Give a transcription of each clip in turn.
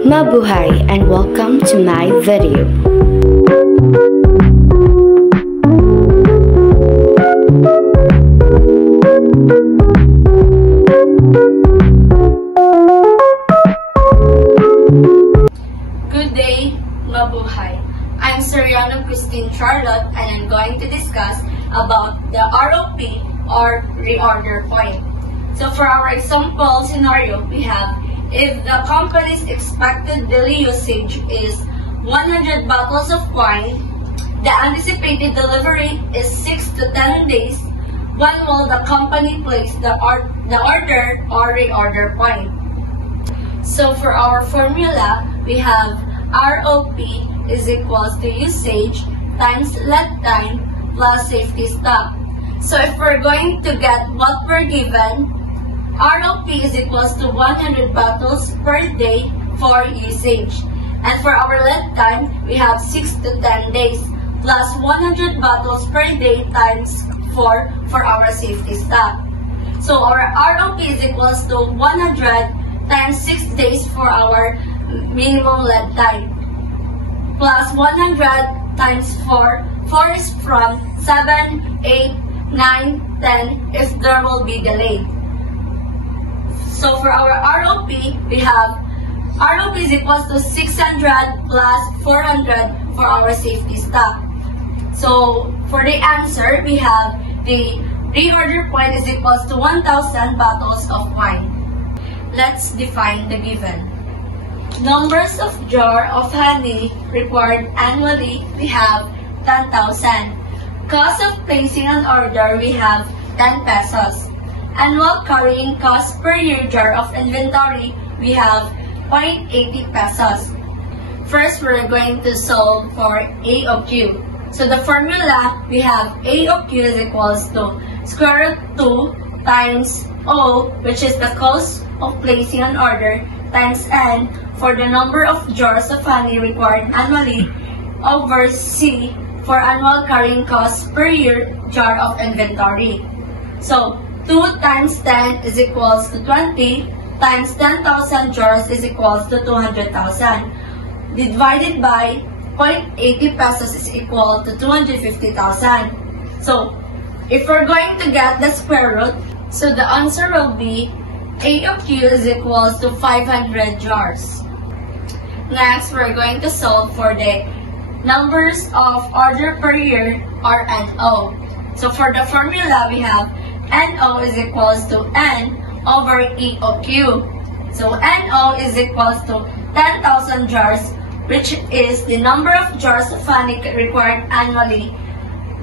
Mabuhay and welcome to my video. Good day, Mabuhay. I'm Soriano Christine Charlotte and I'm going to discuss about the ROP or reorder point. So for our example scenario, we have if the company's expected daily usage is 100 bottles of wine, the anticipated delivery is 6 to 10 days, when will the company place the order or reorder point? So for our formula, we have ROP is equals to usage times lead time plus safety stock. So if we're going to get what we're given, ROP is equals to 100 bottles per day for usage. And for our lead time, we have 6 to 10 days plus 100 bottles per day times 4 for our safety stock. So our ROP is equals to 100 times 6 days for our minimum lead time plus 100 times 4. 4 is from 7, 8, 9, 10 if there will be delayed. So for our ROP, we have ROP is equals to 600 plus 400 for our safety stock. So for the answer, we have the reorder point is equals to 1,000 bottles of wine. Let's define the given. Numbers of jar of honey required annually, we have 10,000. Cost of placing an order, we have 10 pesos. Annual carrying cost per year jar of inventory, we have 0.80 pesos. First, we're going to solve for A of Q. So the formula, we have A of Q is equals to square root 2 times O, which is the cost of placing an order, times N for the number of jars of honey required annually, over C for annual carrying cost per year jar of inventory. So 2 times 10 is equals to 20 times 10,000 jars is equals to 200,000 divided by 0.80 pesos is equal to 250,000. So if we're going to get the square root, so the answer will be A of Q is equals to 500 jars. Next, we're going to solve for the numbers of order per year or NO. So for the formula, we have NO is equals to N over E of Q. So NO is equals to 10,000 jars, which is the number of jars of honey required annually,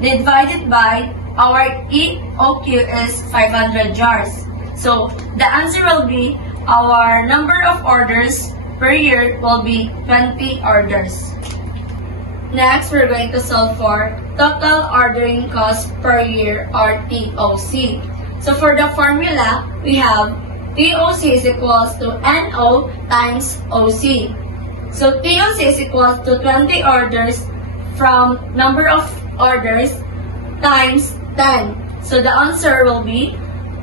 divided by our E of Q is 500 jars. So the answer will be our number of orders per year will be 20 orders. Next, we're going to solve for total ordering cost per year or TOC. So for the formula, we have TOC is equals to NO times OC. So TOC is equals to 20 orders from number of orders times 10. So the answer will be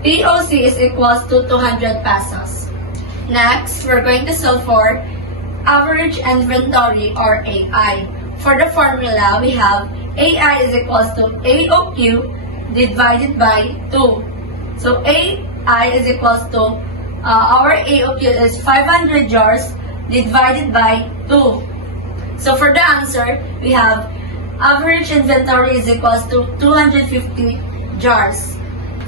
TOC is equals to 200 pesos. Next, we're going to solve for average inventory or AI. For the formula, we have AI is equals to A of Q divided by 2. So AI is equals to, our A of Q is 500 jars divided by 2. So for the answer, we have average inventory is equals to 250 jars.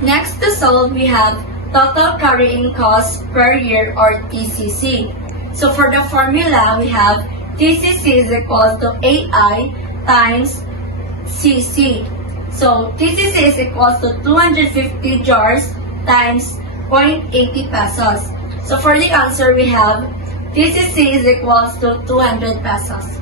Next to solve, we have total carrying cost per year or TCC. So for the formula, we have TCC is equals to AI times CC. So TCC is equals to 250 jars times 0.80 pesos. So for the answer, we have TCC is equals to 200 pesos.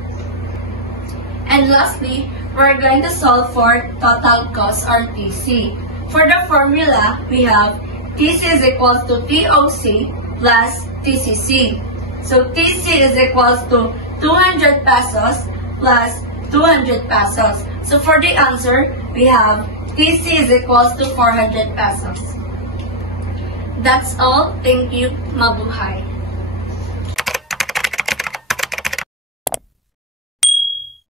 And lastly, we're going to solve for total cost or TC. For the formula, we have TC is equals to TOC plus TCC. So TC is equals to 200 pesos plus 200 pesos. So for the answer, we have TC is equals to 400 pesos. That's all. Thank you. Mabuhay.